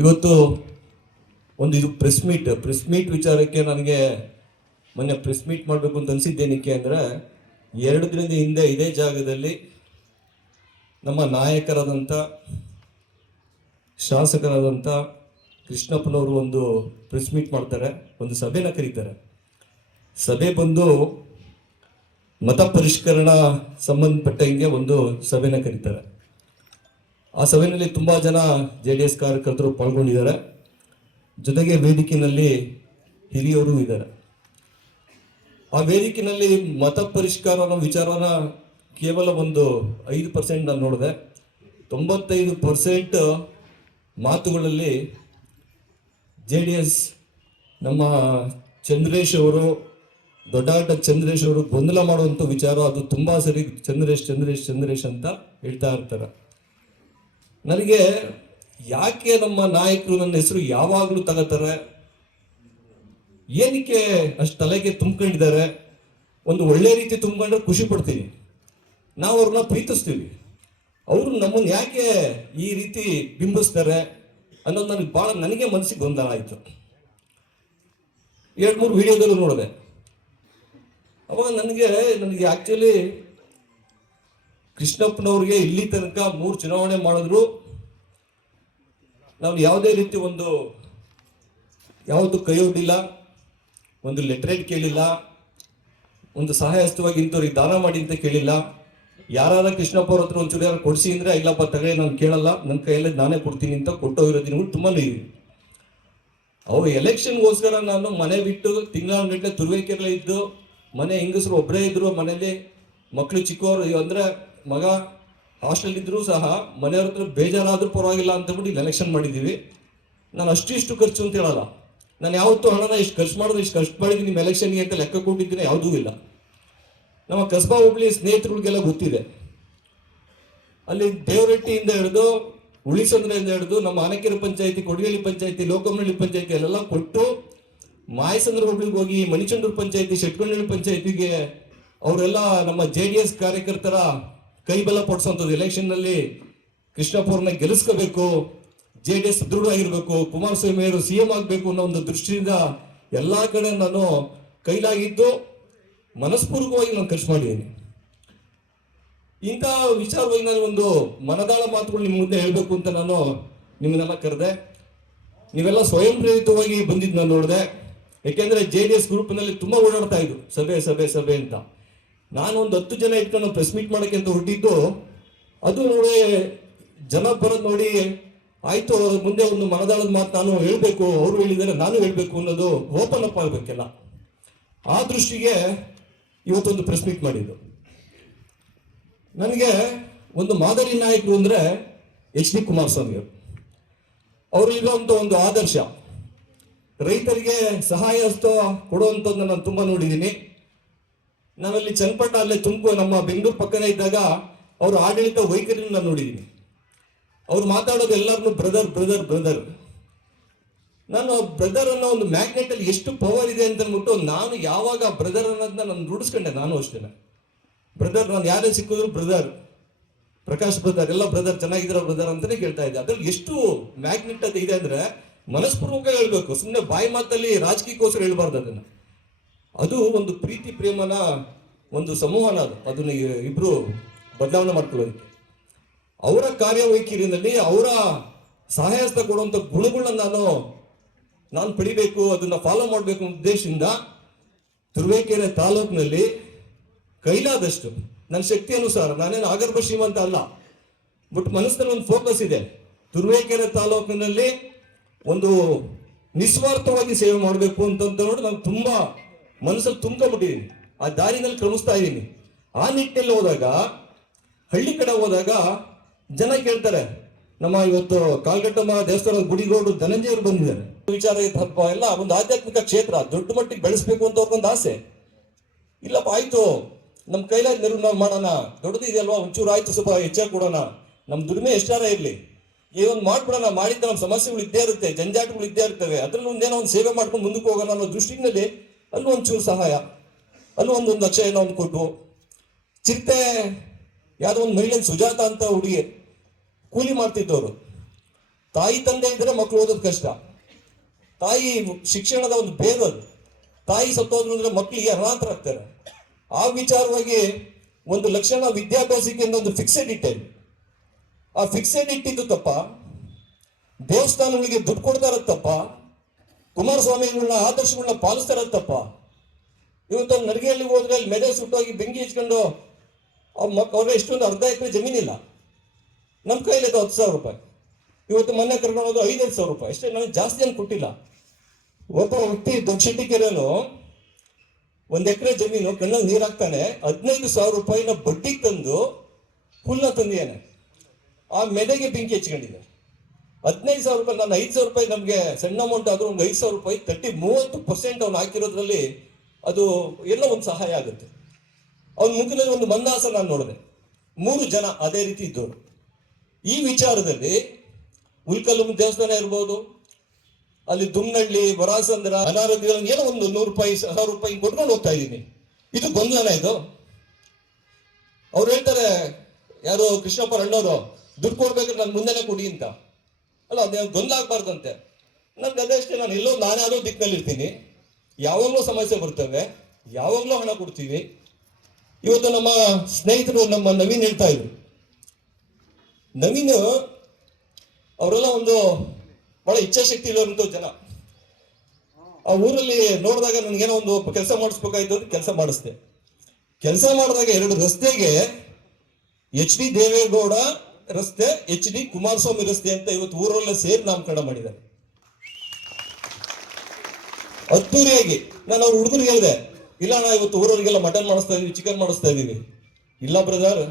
ಇವತ್ತು ಒಂದು ಇದು ಪ್ರೆಸ್ ಮೀಟ್ ವಿಚಾರಕ್ಕೆ ನನಗೆ ಮೊನ್ನೆ ಪ್ರೆಸ್ ಮೀಟ್ ಮಾಡಬೇಕು ಅಂತ ಅನಿಸಿದ್ದೇನಕ್ಕೆ ಅಂದರೆ 2 ದಿನದ ಹಿಂದೆ ಇದೇ ಜಾಗದಲ್ಲಿ ನಮ್ಮ ನಾಯಕರಾದಂಥ ಶಾಸಕರಾದಂಥ ಕೃಷ್ಣಪ್ಪನವರು ಒಂದು ಪ್ರೆಸ್ ಮೀಟ್ ಮಾಡ್ತಾರೆ, ಒಂದು ಸಭೆನ ಕರೀತಾರೆ. ಸಭೆ ಬಂದು ಮತ ಪರಿಷ್ಕರಣಾ ಸಂಬಂಧಪಟ್ಟಂಗೆ ಒಂದು ಸಭೆನ ಕರೀತಾರೆ. ಆ ಸಭೆಯಲ್ಲಿ ತುಂಬ ಜನ JDS ಕಾರ್ಯಕರ್ತರು ಪಾಲ್ಗೊಂಡಿದ್ದಾರೆ, ಜೊತೆಗೆ ವೇದಿಕೆಯಲ್ಲಿ ಹಿರಿಯರು ಇದ್ದಾರೆ. ಆ ವೇದಿಕೆಯಲ್ಲಿ ಮತ ಪರಿಷ್ಕಾರ ವಿಚಾರನ ಕೇವಲ ಒಂದು 5% ನಾನು ನೋಡಿದೆ. 95% ಮಾತುಗಳಲ್ಲಿ JDS ನಮ್ಮ ಚಂದ್ರೇಶ್ ಅವರು, ದೊಡ್ಡಾಟ ಚಂದ್ರೇಶ್ ಅವರು ಗೊಂದಲ ಮಾಡುವಂಥ ವಿಚಾರ, ಅದು ತುಂಬ ಸರಿ ಚಂದ್ರೇಶ್ ಅಂತ ಹೇಳ್ತಾ ಇರ್ತಾರೆ. ನನಗೆ ಯಾಕೆ ನಮ್ಮ ನಾಯಕರು ನನ್ನ ಹೆಸರು ಯಾವಾಗಲೂ ತಗೋತಾರೆ, ಏನಕ್ಕೆ ಅಷ್ಟು ತಲೆಗೆ ತುಂಬ್ಕೊಂಡಿದ್ದಾರೆ? ಒಂದು ಒಳ್ಳೆ ರೀತಿ ತುಂಬ್ಕೊಂಡ್ರೆ ಖುಷಿ ಪಡ್ತೀವಿ, ನಾವು ಅವ್ರನ್ನ ಪ್ರೀತಿಸ್ತೀವಿ. ಅವರು ನಮ್ಮನ್ನು ಯಾಕೆ ಈ ರೀತಿ ಬಿಂಬಿಸ್ತಾರೆ ಅನ್ನೋದು ನನಗೆ ಮನಸ್ಸಿಗೆ ಗೊಂದಲ ಆಯಿತು. 2-3 ವಿಡಿಯೋದಲ್ಲೂ ನೋಡಿದೆ. ಅವಾಗ ನನಗೆ ಆ್ಯಕ್ಚುಲಿ ಕೃಷ್ಣಪ್ಪನವ್ರಿಗೆ ಇಲ್ಲಿ ತನಕ 3 ಚುನಾವಣೆ ಮಾಡಿದ್ರು, ನಾವು ಯಾವುದೇ ರೀತಿ ಯಾವುದು ಕೈಯೊಡ್ಡಿಲ್ಲ, ಒಂದು ಲೆಟ್ರೇಟ್ ಕೇಳಿಲ್ಲ, ಒಂದು ಸಹಾಯಸ್ತವಾಗಿ ಇಂಥವ್ರಿಗೆ ದಾನ ಮಾಡಿ ಅಂತ ಕೇಳಿಲ್ಲ. ಯಾರಾದ ಕೃಷ್ಣಪ್ಪ ಅವ್ರ ಹತ್ರ ಒಂಚೂರು ಯಾರು ಕೊಡಿಸಿ ಅಂದರೆ ಇಲ್ಲಪ್ಪ ತಗೊಳ್ಳಿ ನಾನು ಕೇಳಲ್ಲ, ನನ್ನ ಕೈಯಲ್ಲೇ ನಾನೇ ಕೊಡ್ತೀನಿ ಅಂತ ಕೊಟ್ಟೋಗಿರೋ ದಿನಗಳು ತುಂಬಾ ಇದೆ. ಅವ್ರು ಎಲೆಕ್ಷನ್ಗೋಸ್ಕರ ನಾನು ಮನೆ ಬಿಟ್ಟು ತಿಂಗಳಗಟ್ಟಲೆ ತುರುವೇಕೆರೆಲ್ಲ ಇದ್ದು, ಮನೆ ಹೆಂಗಸರು ಒಬ್ಬರೇ ಇದ್ರು, ಮನೇಲಿ ಮಕ್ಕಳು ಚಿಕ್ಕವರು ಅಂದರೆ ಮಗ ಹಾಸ್ಟೆಲ್ ಇದ್ರೂ ಸಹ ಮನೆಯವ್ರ ಹತ್ರ ಬೇಜಾರಾದ್ರೂ ಪರವಾಗಿಲ್ಲ ಅಂತಬಿಟ್ಟು ಇಲ್ಲಿ ಎಲೆಕ್ಷನ್ ಮಾಡಿದ್ದೀವಿ. ನಾನು ಅಷ್ಟಿಷ್ಟು ಖರ್ಚು ಅಂತ ಹೇಳಲ್ಲ, ನಾನು ಯಾವತ್ತೂ ಹಣನ ಇಷ್ಟು ಖರ್ಚು ಮಾಡಿದ್ರೆ ಇಷ್ಟು ಖರ್ಚು ಮಾಡಿದ್ದೀನಿ ನಿಮ್ಮ ಎಲೆಕ್ಷನ್ಗೆ ಅಂತ ಲೆಕ್ಕ ಕೊಟ್ಟಿದ್ದೀನಿ ಯಾವುದೂ ಇಲ್ಲ. ನಮ್ಮ ಕಸ್ಬಾ ಹೋಬಳಿ ಸ್ನೇಹಿತರುಗಳಿಗೆಲ್ಲ ಗೊತ್ತಿದೆ. ಅಲ್ಲಿ ದೇವರಟ್ಟಿಯಿಂದ ಹಿಡಿದು ಉಳಿಸಂದ್ರೆಯಿಂದ ಹಿಡಿದು ನಮ್ಮ ಆನಕೆರೆ ಪಂಚಾಯತಿ, ಕೊಡಗೇಲಿ ಪಂಚಾಯತಿ, ಲೋಕಮನಹಳ್ಳಿ ಪಂಚಾಯತಿ ಅಲ್ಲೆಲ್ಲ ಕೊಟ್ಟು, ಮಾಯಸಂದ್ರ ಹೋಬಳಿಗೆ ಹೋಗಿ ಮಣಿಚಂದ್ರ ಪಂಚಾಯತಿ, ಶೆಟ್ಕೊಂಡಳ್ಳಿ ಪಂಚಾಯತಿಗೆ ಅವರೆಲ್ಲ ನಮ್ಮ JDS ಕಾರ್ಯಕರ್ತರ ಕೈಬಲ ಪಡಿಸೋಂಥದ್ದು. ಎಲೆಕ್ಷನ್ನಲ್ಲಿ ಕೃಷ್ಣಪ್ಪವ್ರನ್ನ ಗೆಲ್ಲಿಸ್ಕೋಬೇಕು, JDS ಸದೃಢವಾಗಿರ್ಬೇಕು, ಕುಮಾರಸ್ವಾಮಿ ಅವರು CM ಆಗಬೇಕು ಅನ್ನೋ ಒಂದು ದೃಷ್ಟಿಯಿಂದ ಎಲ್ಲ ಕಡೆ ನಾನು ಕೈಲಾಗಿದ್ದು ಮನಸ್ಪೂರ್ವಕವಾಗಿ ನಾನು ಖರ್ಚು ಮಾಡಿದ್ದೀನಿ. ಇಂಥ ವಿಚಾರವಾಗಿ ನಾನು ಒಂದು ಮನದಾಳ ಮಾತುಗಳು ನಿಮ್ಮ ಮುಂದೆ ಹೇಳಬೇಕು ಅಂತ ನಾನು ನಿಮ್ಮನ್ನೆಲ್ಲ ಕರೆದೆ. ನೀವೆಲ್ಲ ಸ್ವಯಂ ಪ್ರೇರಿತವಾಗಿ ಬಂದಿದ್ದು ನಾನು ನೋಡಿದೆ. ಯಾಕೆಂದರೆ JDS ಗ್ರೂಪ್ನಲ್ಲಿ ತುಂಬ ಓಡಾಡ್ತಾ ಇದ್ರು, ಸಭೆ ಅಂತ. ನಾನು ಒಂದು 10 ಜನ ಇಟ್ಕೊಂಡು ಪ್ರೆಸ್ ಮೀಟ್ ಮಾಡೋಕ್ಕೆ ಅಂತ ಹೊರಟಿದ್ದು, ಅದು ನೋಡಿ ಜನ ಬರೋದು ನೋಡಿ ಆಯಿತು, ಮುಂದೆ ಒಂದು ಮನದಾಳದ ಮಾತು ನಾನು ಹೇಳಬೇಕು, ಅವರು ಹೇಳಿದ್ದಾರೆ ನಾನು ಹೇಳಬೇಕು ಅನ್ನೋದು ಓಪನ್ ಅಪ್ ಆಗಬೇಕೆಲ್ಲ. ಆ ದೃಷ್ಟಿಗೆ ಇವತ್ತೊಂದು ಪ್ರೆಸ್ ಮೀಟ್ ಮಾಡಿದ್ದು. ನನಗೆ ಒಂದು ಮಾದರಿ ನಾಯಕರು ಅಂದರೆ HD ಕುಮಾರಸ್ವಾಮಿ ಅವರು. ಅವರಿರುವಂಥ ಒಂದು ಆದರ್ಶ, ರೈತರಿಗೆ ಸಹಾಯ ಹಸ್ತ ಕೊಡುವಂಥದ್ದನ್ನ ನಾನು ತುಂಬ ನೋಡಿದ್ದೀನಿ. ನಾನಲ್ಲಿ ಚನ್ನಪಟ್ಟ ಅಲ್ಲೇ ನಮ್ಮ ಬೆಂಗಳೂರು ಪಕ್ಕನೇ ಇದ್ದಾಗ ಅವರು ಆಡಳಿತ ವೈಖರಿನ ನಾನು ನೋಡಿದ್ದೀನಿ. ಅವ್ರು ಮಾತಾಡೋದು ಎಲ್ಲರನ್ನೂ ಬ್ರದರ್. ನಾನು ಬ್ರದರ್ ಅನ್ನೋ ಒಂದು ಮ್ಯಾಗ್ನೆಟಲ್ಲಿ ಎಷ್ಟು ಪವರ್ ಇದೆ ಅಂತ ಅಂದ್ಬಿಟ್ಟು ನಾನು ಯಾವಾಗ ಬ್ರದರ್ ಅನ್ನೋದನ್ನ ನಾನು ರೂಢಿಸ್ಕೊಂಡೆ. ನಾನು ಅಷ್ಟೇ ಬ್ರದರ್, ನಾನು ಯಾರೇ ಸಿಕ್ಕಿದ್ರು ಬ್ರದರ್, ಪ್ರಕಾಶ್ ಬ್ರದರ್, ಎಲ್ಲ ಬ್ರದರ್, ಚೆನ್ನಾಗಿದ್ದೀರಾ ಬ್ರದರ್ ಅಂತಾನೆ ಕೇಳ್ತಾ ಇದ್ದೆ. ಅದ್ರಲ್ಲಿ ಎಷ್ಟು ಮ್ಯಾಗ್ನೆಟ್ ಅದು ಇದೆ ಅಂದ್ರೆ ಮನಸ್ಪೂರ್ವಕ ಹೇಳ್ಬೇಕು, ಸುಮ್ಮನೆ ಬಾಯಿ ಮಾತಲ್ಲಿ ರಾಜಕೀಯಕ್ಕೋಸ್ಕರ ಹೇಳ್ಬಾರ್ದು ಅದನ್ನ. ಅದು ಒಂದು ಪ್ರೀತಿ ಪ್ರೇಮನ ಒಂದು ಸಂವಹನ, ಅದನ್ನ ಇಬ್ರು ಬದಲಾವಣೆ ಮಾಡ್ಕೊಳ್ಳೋದಕ್ಕೆ. ಅವರ ಕಾರ್ಯವೈಖರಿಯಲ್ಲಿ ಅವರ ಸಹಾಯಸ್ತ ಕೊಡುವಂಥ ಗುಣಗಳನ್ನ ನಾನು ಪಡಿಬೇಕು, ಅದನ್ನ ಫಾಲೋ ಮಾಡಬೇಕು ಅನ್ನೋ ಉದ್ದೇಶದಿಂದ ತುರುವೇಕೆರೆ ತಾಲೂಕಿನಲ್ಲಿ ಕೈಲಾದಷ್ಟು ನನ್ನ ಶಕ್ತಿ ಅನುಸಾರ, ನಾನೇನು ಆಗರ್ಭ ಶ್ರೀಮಂತ ಅಲ್ಲ, ಬಟ್ ಮನಸ್ಸಿನಲ್ಲಿ ಒಂದು ಫೋಕಸ್ ಇದೆ. ತುರುವೇಕೆರೆ ತಾಲೂಕಿನಲ್ಲಿ ಒಂದು ನಿಸ್ವಾರ್ಥವಾಗಿ ಸೇವೆ ಮಾಡಬೇಕು ಅಂತ ನೋಡಿ ನಾನು ತುಂಬಾ ಮನಸ್ಸಲ್ಲಿ ತುಂಬಿಕೊಂಡಿದ್ದೀನಿ. ಆ ದಾರಿನಲ್ಲಿ ಕ್ರಮಿಸ್ತಾ ಇದ್ದೀನಿ. ಆ ನಿಟ್ಟಿನಲ್ಲಿ ಹೋದಾಗ, ಹಳ್ಳಿ ಕಡೆ ಹೋದಾಗ ಜನ ಕೇಳ್ತಾರೆ, ನಮ್ಮ ಇವತ್ತು ಕಾಲ್ಗಟ್ಟಮ್ಮ ದೇವಸ್ಥಾನದ ಗುಡಿಗೌಡರು ಧನಂಜಯರು ಬಂದಿದ್ದಾರೆ, ವಿಚಾರ ಎಲ್ಲ ಒಂದು ಆಧ್ಯಾತ್ಮಿಕ ಕ್ಷೇತ್ರ ದೊಡ್ಡ ಮಟ್ಟಿಗೆ ಬೆಳೆಸ್ಬೇಕು ಅಂತ ಅವ್ರಿಗೊಂದು ಆಸೆ. ಇಲ್ಲಪ್ಪ ಆಯ್ತು, ನಮ್ಮ ಕೈಲಾದ ನೆರವು ನಾವು ಮಾಡೋಣ, ದೊಡ್ಡದು ಇದೆಯಲ್ವಾ, ಒಂಚೂರು ಆಯ್ತು, ಸ್ವಲ್ಪ ಹೆಚ್ಚಾಗಿ ಕೊಡೋಣ, ನಮ್ಮ ದುಡಿಮೆ ಎಷ್ಟಾರ ಇರಲಿ, ಒಂದು ಮಾಡ್ಬಿಡೋಣ, ಮಾಡಿದ್ದ ನಮ್ಮ ಸಮಸ್ಯೆಗಳು ಇದ್ದೇ ಇರುತ್ತೆ, ಜಂಜಾಟಗಳು ಇದ್ದೇ ಇರ್ತವೆ, ಅದ್ರಲ್ಲಿ ಒಂದೇನೋ ಒಂದು ಸೇವೆ ಮಾಡ್ಕೊಂಡು ಮುಂದಕ್ಕೆ ಹೋಗೋಣ ಅನ್ನೋ ದೃಷ್ಟಿನಲ್ಲಿ ಅಲ್ಲೂ ಒಂಚೂರು ಸಹಾಯ, ಅಲ್ಲೂ ಒಂದು ಲಕ್ಷ ಏನೋ ಒಂದು ಕೊಟ್ಟು. ಚಿರತೆ ಯಾವುದೋ ಒಂದು ಮಹಿಳೆ ಸುಜಾತ ಅಂತ ಹುಡುಗಿ ಕೂಲಿ ಮಾಡ್ತಿದ್ದವರು, ತಾಯಿ ತಂದೆ ಇದ್ರೆ ಮಕ್ಕಳು ಓದೋದು ಕಷ್ಟ. ತಾಯಿ ಶಿಕ್ಷಣದ ಒಂದು ಬೇರದು. ತಾಯಿ ಸತ್ತೋದ್ರು ಅಂದ್ರೆ ಮಕ್ಕಳಿಗೆ ಅನಾಥರಾಗ್ತಾರೆ. ಆ ವಿಚಾರವಾಗಿ ಒಂದು ಲಕ್ಷಣ ವಿದ್ಯಾಭ್ಯಾಸಕ್ಕೆ ಒಂದು ಫಿಕ್ಸೆಡ್ ಇಟ್ಟೇನೆ. ಆ ಫಿಕ್ಸೆಡ್ ಇಟ್ಟಿದ್ದು ತಪ್ಪ, ದೇವಸ್ಥಾನಗಳಿಗೆ ದುಡ್ಡು ಕೊಡ್ತಾ ಇರೋದು ತಪ್ಪ, ಕುಮಾರಸ್ವಾಮಿಗಳನ್ನ ಆದರ್ಶಗಳನ್ನ ಪಾಲಿಸ್ತಾ ಇರೋದು ತಪ್ಪ. ಇವತ್ತು ನಡಿಗೆಹಳ್ಳಿಗೆ ಹೋದ್ರೆ ಅಲ್ಲಿ ಮೆದೆ ಸುಟ್ಟೋಗಿ ಬೆಂಕಿ ಹಚ್ಕೊಂಡು ಅವ್ರ ಎಷ್ಟೊಂದು ಅರ್ಧ ಎಕರೆ ಜಮೀನಿಲ್ಲ, ನಮ್ಮ ಕೈಲಿ ಅದು 10,000 ರೂಪಾಯಿ. ಇವತ್ತು ಮೊನ್ನೆ ಕರ್ಕೊಂಡು ಹೋದು 5,000 ರೂಪಾಯಿ ಅಷ್ಟೇ, ನನಗೆ ಜಾಸ್ತಿ ಏನು ಕೊಟ್ಟಿಲ್ಲ. ಒಬ್ಬ ವ್ಯಕ್ತಿ ದೊಡ್ಡಶೆಟ್ಟಿಕೆರೆನು 1 ಎಕರೆ ಜಮೀನು ಕಣ್ಣಲ್ಲಿ ನೀರು ಹಾಕ್ತಾನೆ, 15,000 ರೂಪಾಯಿನ ಬಡ್ಡಿಗೆ ತಂದು ಹುಲ್ಲ ತಂದಿಯಾನೆ. ಆ ಮೆದೆಗೆ ಬೆಂಕಿ ಹಚ್ಕೊಂಡಿದೆ. 15,000 ರೂಪಾಯಿ, ನಾನು 5,000 ರೂಪಾಯಿ ನಮಗೆ ಸಣ್ಣ ಅಮೌಂಟ್ ಆದ್ರೂ ಒಂದು 5,000 ರೂಪಾಯಿ 30% ಅವ್ನು ಹಾಕಿರೋದ್ರಲ್ಲಿ ಅದು ಎಲ್ಲ ಒಂದು ಸಹಾಯ ಆಗುತ್ತೆ. ಅವ್ನ ಮುಖದಲ್ಲಿ ಒಂದು ಮಂದಹಾಸ ನಾನು ನೋಡಿದೆ. 3 ಜನ ಅದೇ ರೀತಿ ಇದ್ದವರು. ಈ ವಿಚಾರದಲ್ಲಿ ಉಲ್ಕಲ್ಲಮ್ಮ ದೇವಸ್ಥಾನ ಇರ್ಬೋದು, ಅಲ್ಲಿ ದುಮ್ನಹಳ್ಳಿ, ಬರಾಸಂದ್ರ, ಅನಾರೋಗ್ಯಗಳನ್ನು ಏನೋ ಒಂದು 100 ರೂಪಾಯಿ 1,000 ರೂಪಾಯಿ ಕೊಟ್ಕೊಂಡು ಹೋಗ್ತಾ ಇದ್ದೀನಿ. ಇದು ಗೊಂದಲನ ಇದು? ಅವ್ರು ಹೇಳ್ತಾರೆ, ಯಾರು ಕೃಷ್ಣಪ್ಪ ಅಣ್ಣವರು, ದುಡ್ಡು ಕೊಡ್ಬೇಕಾದ್ರೆ ನಾನು ಮುಂದೆನೆ ಕೊಡಿ ಅಂತ. ಅಲ್ಲ, ಅದೇ ಗೊಂದಲ ಆಗ್ಬಾರ್ದಂತೆ. ನನ್ಗೆ ಅದೇ ಅಷ್ಟೇ, ನಾನು ಎಲ್ಲೋ ನಾನೇ ಯಾವುದೋ ದಿಕ್ಕಿನಲ್ಲಿ ಇರ್ತೀನಿ, ಯಾವಾಗಲೂ ಸಮಸ್ಯೆ ಬರ್ತವೆ, ಯಾವಾಗಲೂ ಹಣ ಕೊಡ್ತೀವಿ. ಇವತ್ತು ನಮ್ಮ ಸ್ನೇಹಿತರು ನಮ್ಮ ನವೀನ್ ಹೇಳ್ತಾ ಇದ್ರು, ನವೀನ್ ಅವರೆಲ್ಲ ಒಂದು ಬಹಳ ಇಚ್ಛಾಶಕ್ತಿ ಇರೋಂಥ ಜನ. ಆ ಊರಲ್ಲಿ ನೋಡಿದಾಗ ನನಗೇನೋ ಒಂದು ಕೆಲಸ ಮಾಡಿಸ್ಬೇಕಾಯ್ತು ಅಂತ ಕೆಲಸ ಮಾಡಿಸ್ದೆ. ಕೆಲಸ ಮಾಡಿದಾಗ 2 ರಸ್ತೆಗೆ HD ದೇವೇಗೌಡ ರಸ್ತೆ, HD ಕುಮಾರಸ್ವಾಮಿ ರಸ್ತೆ ಅಂತ ಇವತ್ತು ಊರೆಲ್ಲ ಸೇರಿ ನಾಮಕರಣ ಮಾಡಿದ್ದಾರೆ. ಅದ್ದೂರಿಯಾಗಿ. ನಾನು ಅವ್ರ ಹುಡುಗರಿಗೆ ಹೇಳಿದೆ, ಇಲ್ಲ ನಾ ಇವತ್ತು ಊರವರಿಗೆಲ್ಲ ಮಟನ್ ಮಾಡಿಸ್ತಾ ಇದೀವಿ, ಚಿಕನ್ ಮಾಡಿಸ್ತಾ ಇದೀವಿ. ಇಲ್ಲ ಬ್ರದರ್,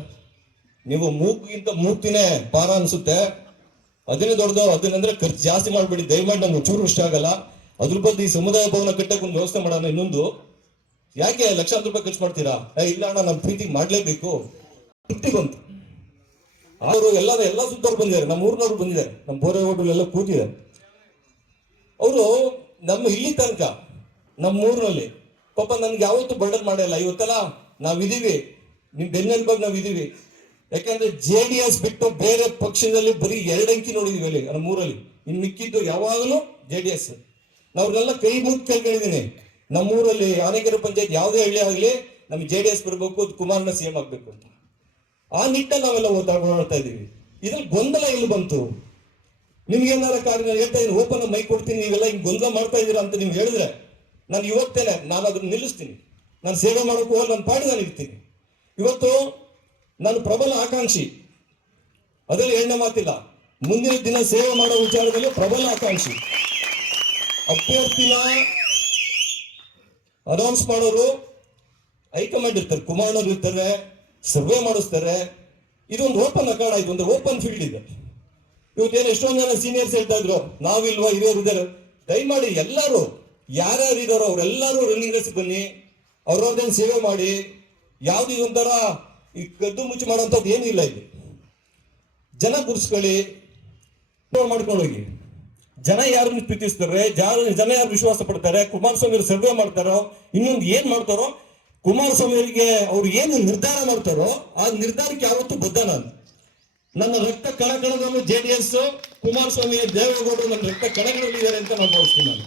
ನೀವು ಮೂಗಿಗಿಂತ ಮೂಗ್ತಿನೇ ಪಾರ ಅನ್ಸುತ್ತೆ, ಅದನ್ನೇ ದೊಡ್ಡದು, ಅದನ್ನಂದ್ರೆ ಖರ್ಚು ಜಾಸ್ತಿ ಮಾಡ್ಬೇಡಿ ದಯಮಾಡಿ, ನಮ್ಗೆ ಚೂರು ಇಷ್ಟ ಆಗಲ್ಲ. ಅದ್ರ ಬದಲು ಈ ಸಮುದಾಯ ಭವನ ಕಟ್ಟಕ್ಕೆ ಒಂದು ವ್ಯವಸ್ಥೆ ಮಾಡೋಣ. ಇನ್ನೊಂದು, ಯಾಕೆ ಲಕ್ಷಾಂತರ ರೂಪಾಯಿ ಖರ್ಚು ಮಾಡ್ತೀರಾ? ಇಲ್ಲ ಅಣ್ಣ, ನಮ್ಮ ಪ್ರೀತಿಗೆ ಮಾಡ್ಲೇಬೇಕು. ತೃಪ್ತಿ ಬಂತು. ಅವರು ಎಲ್ಲ ಸುತ್ತವ್ರು ಬಂದಿದ್ದಾರೆ, ನಮ್ಮ ಊರಿನವ್ರು ಬಂದಿದ್ದಾರೆ, ನಮ್ಮ ಬೋರೆ ಹೋಟೆಲ್ ಎಲ್ಲ ಕೂತಿದ್ದಾರೆ. ಅವರು ನಮ್ಮ ಇಲ್ಲಿ ತನಕ ನಮ್ಮ ಊರಿನಲ್ಲಿ ಪಾಪ ನನ್ಗೆ ಯಾವತ್ತೂ ಬರ್ಡನ್ ಮಾಡಿಲ್ಲ. ಇವತ್ತೆಲ್ಲ ನಾವಿದೀವಿ, ನಿಮ್ ಬೆನ್ನೆಲುಬಾಗಿ ನಾವಿದೀವಿ. ಯಾಕಂದ್ರೆ JDS ಬಿಟ್ಟು ಬೇರೆ ಪಕ್ಷದಲ್ಲಿ ಬರೀ 2 ಅಂಕಿ ನೋಡಿದೀವಿ ಅಲ್ಲಿ ನಮ್ಮ ಊರಲ್ಲಿ. ಇನ್ ಮಿಕ್ಕಿದ್ದು ಯಾವಾಗಲೂ JDS. ನಾವ್ರನ್ನೆಲ್ಲ ಕೈ ಮುಗಿ ಕೇಳ್ಕೊಂಡಿದ್ದೀನಿ, ನಮ್ಮೂರಲ್ಲಿ ಆನೆಕೆರೆ ಪಂಚಾಯತ್ ಯಾವುದೇ ಹಳ್ಳಿ ಆಗಲಿ ನಮ್ಗೆ JDS ಬರಬೇಕು, ಕುಮಾರನ CM ಆಗ್ಬೇಕು ಅಂತ. ಆ ನಿಟ್ಟಲ್ಲಿ ನಾವೆಲ್ಲ ಓಡಾಡ್ತಾ ಇದೀವಿ. ಇದ್ರಲ್ಲಿ ಗೊಂದಲ ಎಲ್ಲಿ ಬಂತು? ನಿಮ್ಗೆ ಏನಾರ ಕಾರ್ಯ ಹೇಳ್ತಾ ಇದ್ದೀನಿ, ಓಪನ್ ಮೈ ಕೊಡ್ತೀನಿ, ನೀವೆಲ್ಲ ಹಿಂಗ್ ಗೊಂದಲ ಮಾಡ್ತಾ ಇದ್ದೀರಾ ಅಂತ ನಿಮ್ಗೆ ಹೇಳಿದ್ರೆ ನಾನು ಇವತ್ತೇನೆ ನಾನು ಅದನ್ನ ನಿಲ್ಲಿಸ್ತೀನಿ. ನಾನು ಸೇವೆ ಮಾಡೋಕ್ಕೂ ಹೋಗಿ ನನ್ನ ಪಾಡಿ ನಾನು ಇರ್ತೀನಿ. ಇವತ್ತು ನಾನು ಪ್ರಬಲ ಆಕಾಂಕ್ಷಿ, ಅದರಲ್ಲಿ ಎಣ್ಣೆ ಮಾತಿಲ್ಲ. ಮುಂದಿನ ದಿನ ಸೇವೆ ಮಾಡೋ ವಿಚಾರದಲ್ಲಿ ಪ್ರಬಲ ಆಕಾಂಕ್ಷಿ. ಅಭ್ಯರ್ಥಿನ ಅನೌನ್ಸ್ ಮಾಡೋರು ಹೈಕಮಾಂಡ್ ಇರ್ತಾರೆ, ಕುಮಾರಣ್ಣವ್ರು ಇರ್ತಾರೆ, ಸರ್ವೆ ಮಾಡಿಸ್ತಾರೆ. ಇದೊಂದು ಓಪನ್ ಅಖಾಡ, ಇದೊಂದು ಓಪನ್ ಫೀಲ್ಡ್ ಇದೆ. ಇವತ್ತೇನು ಎಷ್ಟೊಂದು ಜನ ಸೀನಿಯರ್ಸ್ ಹೇಳ್ತಾ ಇದ್ರು, ನಾವಿಲ್ವಾ, ಹಿರಿಯರು ಇದ್ದಾರೆ. ದಯಮಾಡಿ ಎಲ್ಲರೂ ಯಾರ್ಯಾರು ಇದಾರೋ ಅವರೆಲ್ಲರೂ ರನ್ನಿಂಗ್ ರೇಸ್ ಬನ್ನಿ, ಅವ್ರವ್ರದ್ದೇನು ಸೇವೆ ಮಾಡಿ. ಯಾವ್ದು ಇದೊಂಥರ ಈ ಕದ್ದು ಮುಚ್ಚಿ ಮಾಡೋಂಥದ್ದು ಏನಿಲ್ಲ. ಇಲ್ಲಿ ಜನ ಗುರ್ಸ್ಕೊಳ್ಳಿ, ಮಾಡ್ಕೊಂಡು ಹೋಗಿ. ಜನ ಯಾರನ್ನು ಪ್ರೀತಿಸ್ತಾರೆ, ಜನ ಯಾರು ವಿಶ್ವಾಸ ಪಡ್ತಾರೆ, ಕುಮಾರಸ್ವಾಮಿ ಸರ್ವೆ ಮಾಡ್ತಾರೋ, ಇನ್ನೊಂದು ಏನ್ ಮಾಡ್ತಾರೋ, ಕುಮಾರಸ್ವಾಮಿ ಅವರಿಗೆ ಅವ್ರು ಏನು ನಿರ್ಧಾರ ಮಾಡ್ತಾರೋ ಆ ನಿರ್ಧಾರಕ್ಕೆ ಯಾವತ್ತೂ ಬದ್ಧ ನಾನು. ನನ್ನ ರಕ್ತ ಕಣಕಣದಲ್ಲೂ JDS, ಕುಮಾರಸ್ವಾಮಿ, ದೇವೇಗೌಡರು ನನ್ನ ರಕ್ತ ಕಣಗಳಲ್ಲಿ ಇದ್ದಾರೆ ಅಂತ ನಾನು ಭಾವಿಸ್ತೀನಿ ನಾನು.